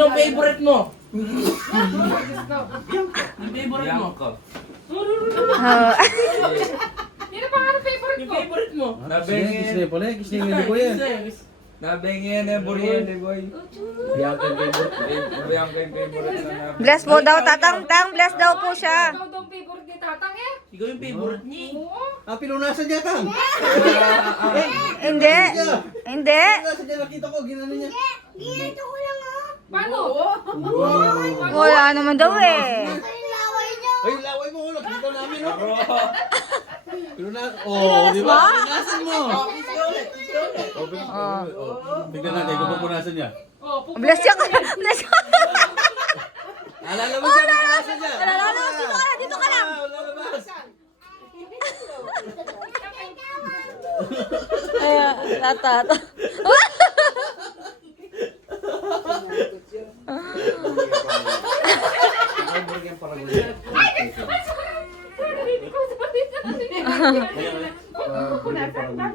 Yung favorite mo? Yung favorite mo? Yan ang pangarap favorite Yung ko. favorite mo? Kisne pala, kisne nga ko yan. Nabengin na Buriel, boy. Bianca favorite. Bianca yung favorite na Bless mo daw, tatang. Bless daw po siya. Ikaw daw ang favorite ni Tatang eh. Ikaw yung favorite niya. Oo. Pinunasan niya, Tang. Hindi. Hindi. Pinunasan niya, nakita ko, ginano niya. Ginito ko lang Paano? Wala naman daw eh. Ay, laway niyo. Ay, laway mo, nakita namin, no? Pinunasan, di ba? Pinunasan mo. Tignan natin kung pupunasan niya. Oh, pupunin Bless siya ka. natin. Bless siya. Alala mo siya, pinunasan niya. Alala mo, dito ka lang, dito ka lang. Lalabas. Ay, tata. Pupunasan.